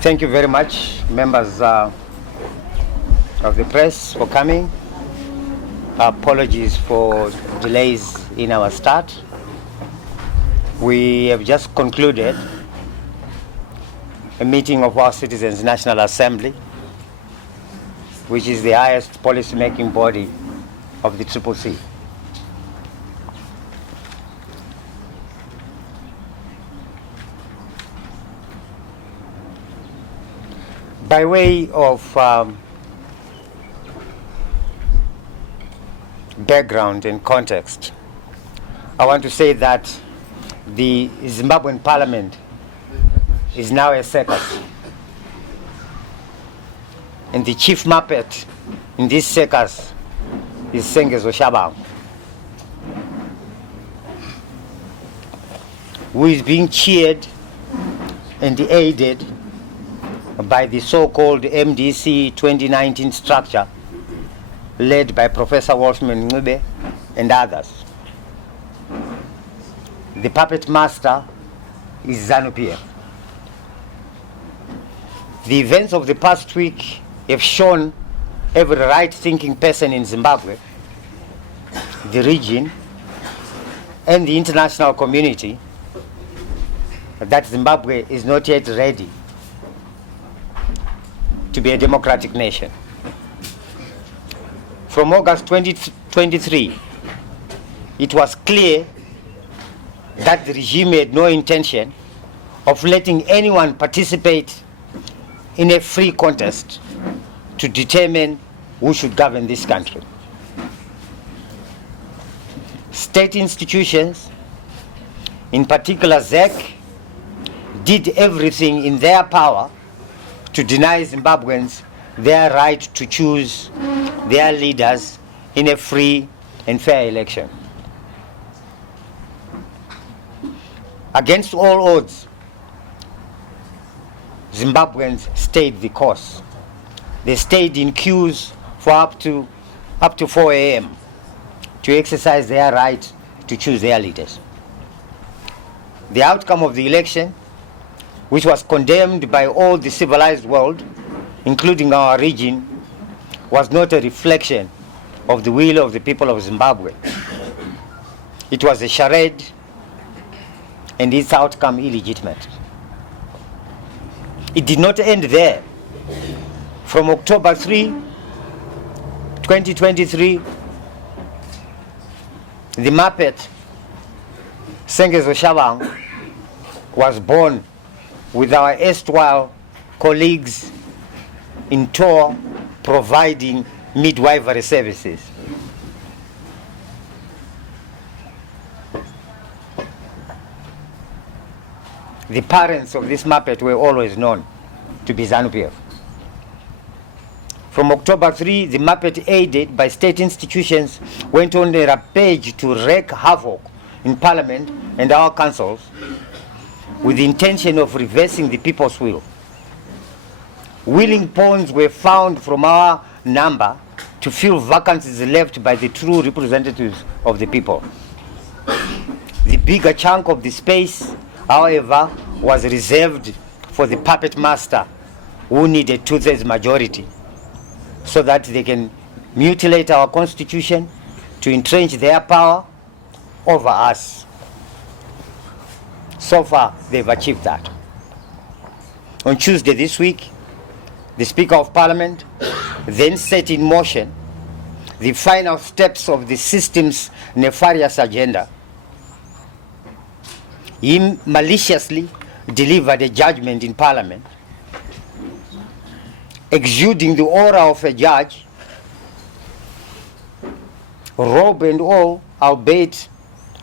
Thank you very much, members of the press, for coming. Apologies for delays in our start. We have just concluded a meeting of our Citizens' National Assembly, which is the highest policy-making body of the CCC. By way of background and context, I want to say that the Zimbabwean parliament is now a circus. And the chief muppet in this circus is Tshabangu, who is being cheered and aided by the so-called MDC 2019 structure led by Professor Wolfman Ncube and others. The puppet master is ZANU-PF. The events of the past week have shown every right-thinking person in Zimbabwe, the region, and the international community that Zimbabwe is not yet ready to be a democratic nation. From August 2023, it was clear that the regime had no intention of letting anyone participate in a free contest to determine who should govern this country. State institutions, in particular ZEC, did everything in their power to deny Zimbabweans their right to choose their leaders in a free and fair election. Against all odds, Zimbabweans stayed the course. They stayed in queues for up to 4 a.m. to exercise their right to choose their leaders. The outcome of the election, which was condemned by all the civilized world, including our region, was not a reflection of the will of the people of Zimbabwe. It was a charade, and its outcome illegitimate. It did not end there. From October 3, 2023, the Muppet, Tshabangu, was born with our erstwhile colleagues in tow providing midwifery services. The parents of this Muppet were always known to be ZANU-PF. From October 3, the Muppet, aided by state institutions, went on a rampage to wreak havoc in Parliament and our councils with the intention of reversing the people's will. Willing pawns were found from our number to fill vacancies left by the true representatives of the people. The bigger chunk of the space, however, was reserved for the puppet master, who needed 2/3 majority so that they can mutilate our constitution to entrench their power over us. So far, they've achieved that. On Tuesday this week, the Speaker of Parliament then set in motion the final steps of the system's nefarious agenda. He maliciously delivered a judgment in Parliament, exuding the aura of a judge, robe and all, albeit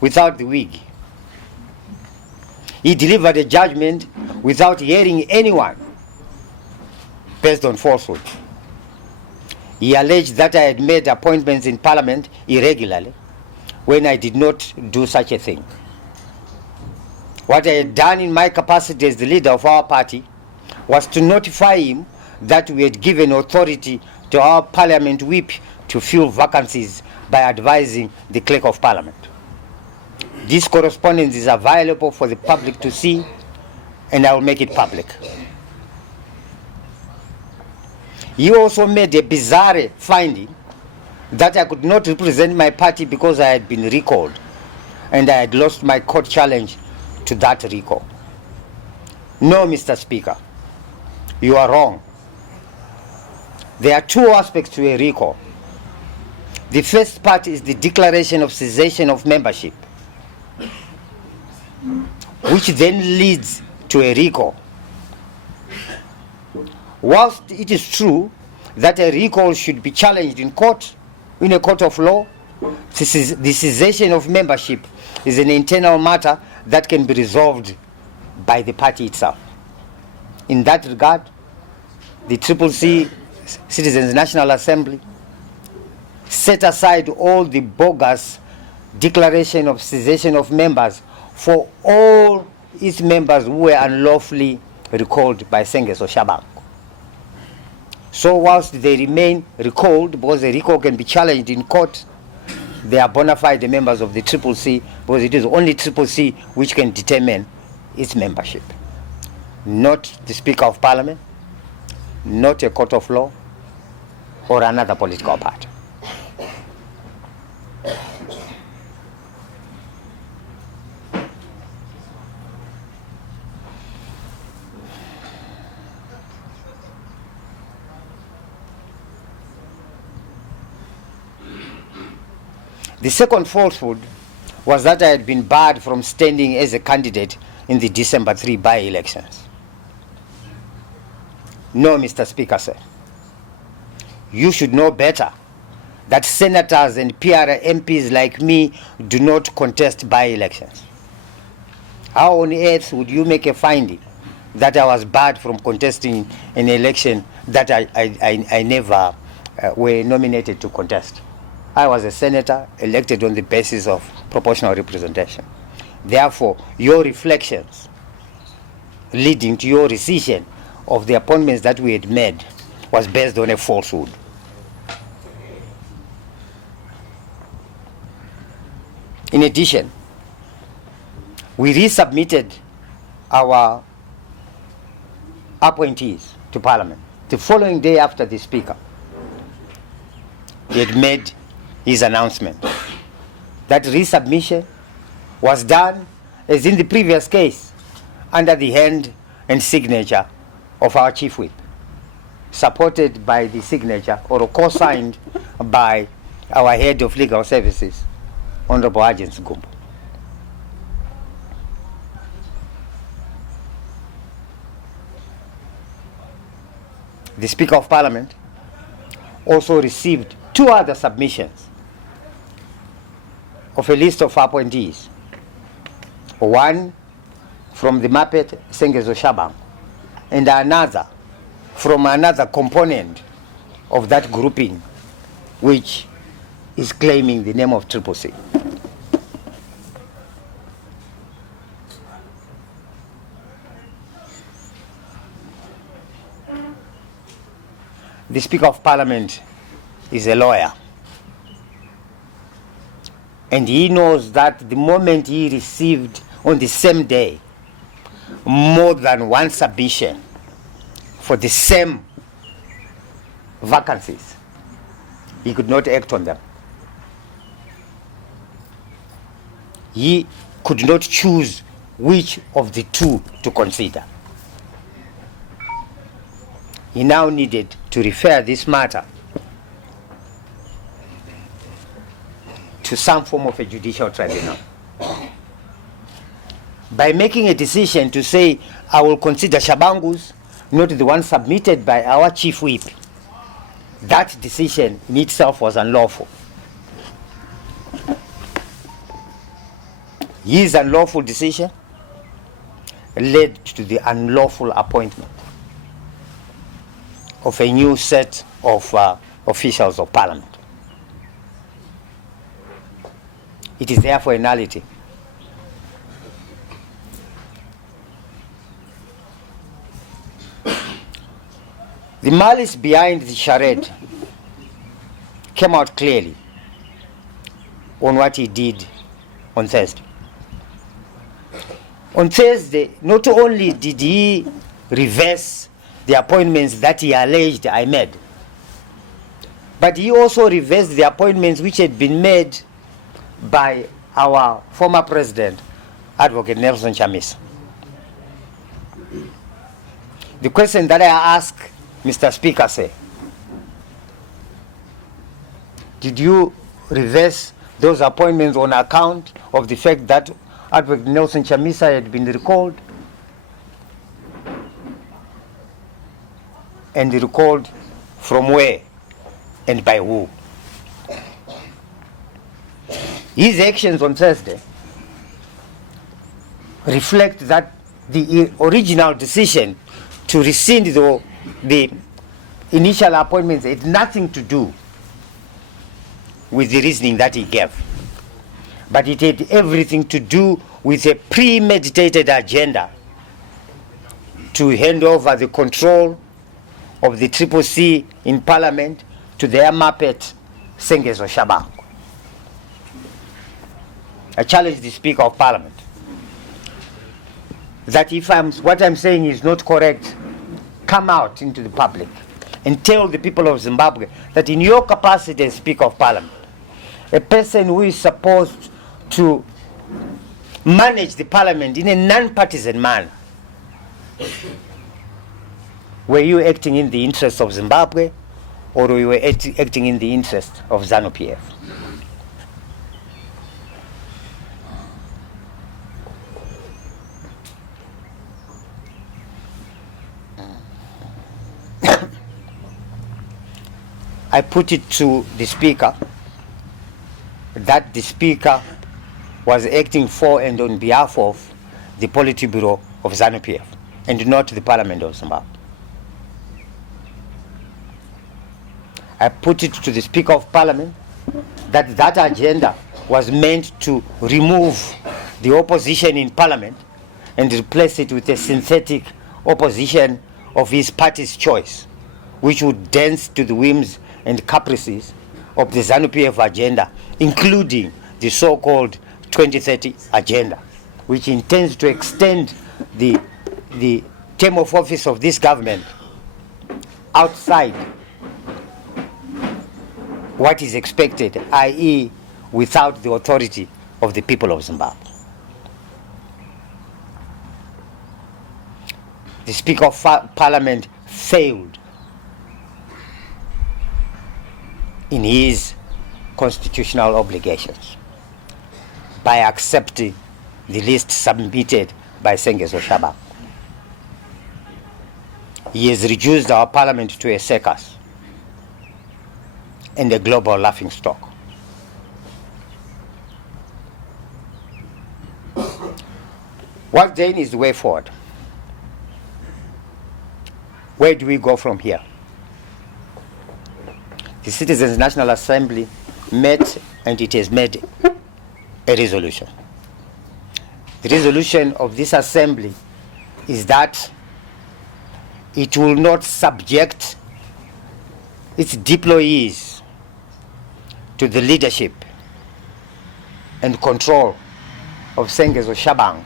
without the wig. He delivered a judgment without hearing anyone, based on falsehood. He alleged that I had made appointments in Parliament irregularly when I did not do such a thing. What I had done in my capacity as the leader of our party was to notify him that we had given authority to our Parliament whip to fill vacancies by advising the Clerk of Parliament. This correspondence is available for the public to see, and I will make it public. He also made a bizarre finding that I could not represent my party because I had been recalled and I had lost my court challenge to that recall. No, Mr. Speaker, you are wrong. There are two aspects to a recall. The first part is the declaration of cessation of membership, which then leads to a recall. Whilst it is true that a recall should be challenged in court, in a court of law, the cessation of membership is an internal matter that can be resolved by the party itself. In that regard, the CCC, Citizens National Assembly, set aside all the bogus declaration of cessation of members for all its members who were unlawfully recalled by Sengezo Tshabangu. So whilst they remain recalled, because a recall can be challenged in court, they are bona fide members of the CCC, because it is only CCC which can determine its membership. Not the Speaker of Parliament, not a court of law, or another political party. The second falsehood was that I had been barred from standing as a candidate in the December 3 by-elections. No, Mr. Speaker, sir. You should know better that senators and PR MPs like me do not contest by-elections. How on earth would you make a finding that I was barred from contesting an election that I never were nominated to contest? I was a senator elected on the basis of proportional representation. Therefore, your reflections leading to your rescission of the appointments that we had made was based on a falsehood. In addition, we resubmitted our appointees to Parliament the following day after the Speaker had made his announcement. That resubmission was done, as in the previous case, under the hand and signature of our Chief Whip, supported by the signature or co-signed by our Head of Legal Services, Honorable Agents Gumbo. The Speaker of Parliament also received two other submissions of a list of appointees. One from the Muppet Sengezo Tshabangu, and another from another component of that grouping, which is claiming the name of CCC. The Speaker of Parliament is a lawyer, and he knows that the moment he received on the same day more than one submission for the same vacancies, he could not act on them. He could not choose which of the two to consider. He now needed to refer this matter to some form of a judicial tribunal. By making a decision to say, I will consider Tshabangu's, not the one submitted by our Chief Whip, that decision in itself was unlawful. His unlawful decision led to the unlawful appointment of a new set of officials of Parliament. It is therefore a nullity. The malice behind the charade came out clearly on what he did on Thursday. On Thursday, not only did he reverse the appointments that he alleged I made, but he also reversed the appointments which had been made by our former president, Advocate Nelson Chamisa. The question that I ask Mr. Speaker, say, did you reverse those appointments on account of the fact that Advocate Nelson Chamisa had been recalled? And recalled from where and by who? His actions on Thursday reflect that the original decision to rescind the initial appointments had nothing to do with the reasoning that he gave, but it had everything to do with a premeditated agenda to hand over the control of the CCC in Parliament to their Muppet Sengezo Tshabangu. I challenge the Speaker of Parliament that if what I'm saying is not correct, come out into the public and tell the people of Zimbabwe that in your capacity as Speaker of Parliament, a person who is supposed to manage the Parliament in a non-partisan manner, were you acting in the interest of Zimbabwe, or were you acting in the interest of ZANU-PF? I put it to the Speaker that the Speaker was acting for and on behalf of the Politburo of ZANU-PF and not the Parliament of Zimbabwe. I put it to the Speaker of Parliament that that agenda was meant to remove the opposition in Parliament and replace it with a synthetic opposition of his party's choice, which would dance to the whims and caprices of the ZANU-PF agenda, including the so-called 2030 agenda, which intends to extend the term of office of this government outside what is expected, i.e., without the authority of the people of Zimbabwe. The Speaker of Parliament failed in his constitutional obligations by accepting the list submitted by Sengezo Tshabangu. He has reduced our Parliament to a circus and a global laughingstock. What then is the way forward? Where do we go from here? The Citizens' National Assembly met and it has made a resolution. The resolution of this assembly is that it will not subject its deployees to the leadership and control of Sengezo Tshabangu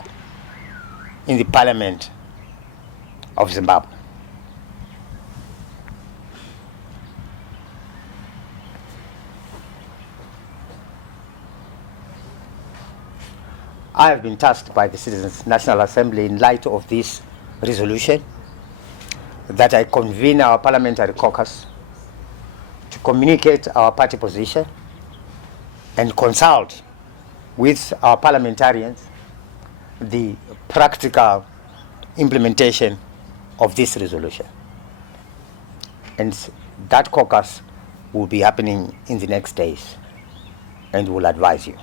in the Parliament of Zimbabwe. I have been tasked by the Citizens' National Assembly in light of this resolution that I convene our parliamentary caucus to communicate our party position and consult with our parliamentarians the practical implementation of this resolution. And that caucus will be happening in the next days and will advise you.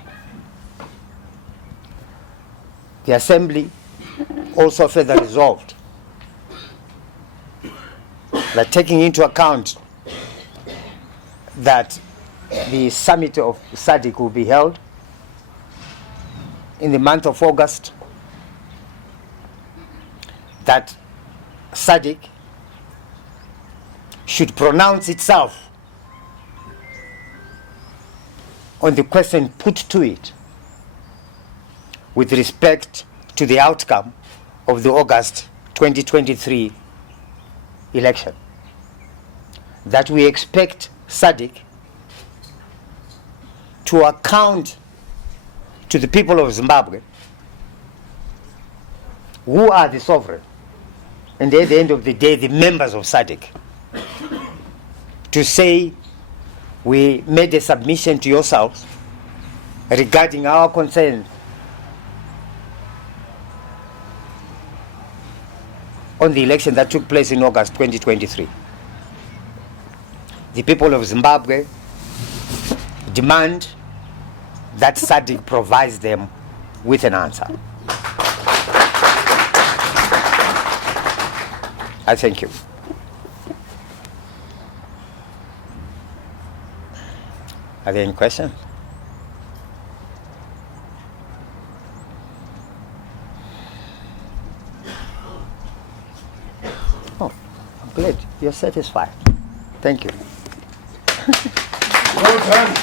The Assembly also further resolved that taking into account that the summit of SADC will be held in the month of August, that SADC should pronounce itself on the question put to it with respect to the outcome of the August 2023 election. That we expect SADC to account to the people of Zimbabwe, who are the sovereign, and at the end of the day, the members of SADC, to say, we made a submission to yourselves regarding our concerns on the election that took place in August 2023. The people of Zimbabwe demand that SADC provides them with an answer. I thank you. Are there any questions? Oh, I'm glad you're satisfied. Thank you. Well done.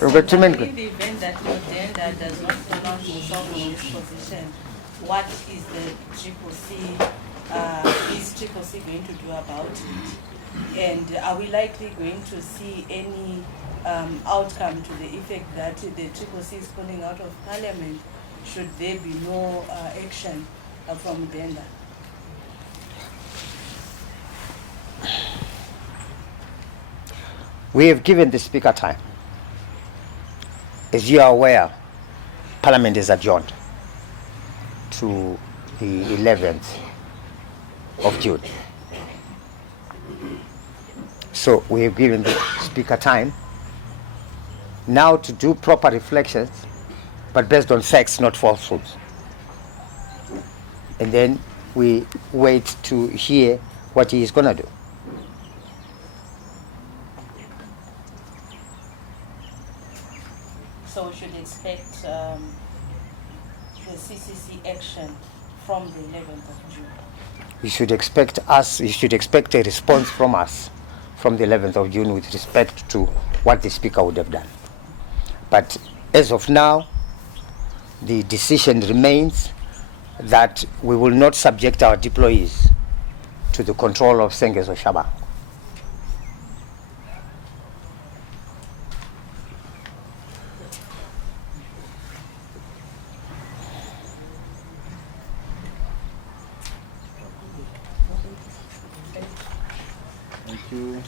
We've got too many. In the event that Mudenda does not pronounce himself on this position, what is the CCC going to do about it? And are we likely going to see any outcome to the effect that the CCC is pulling out of Parliament should there be no action from Mudenda? We have given the Speaker time. As you are aware, Parliament is adjourned to the 11th of June. So we have given the Speaker time now to do proper reflections, but based on facts, not falsehoods. And then we wait to hear what he is going to do. So we should expect the CCC action from the 11th of June. You should expect a response from us from the 11th of June with respect to what the Speaker would have done. But as of now, the decision remains that we will not subject our deployees to the control of Sengezo Tshabangu. Thank you.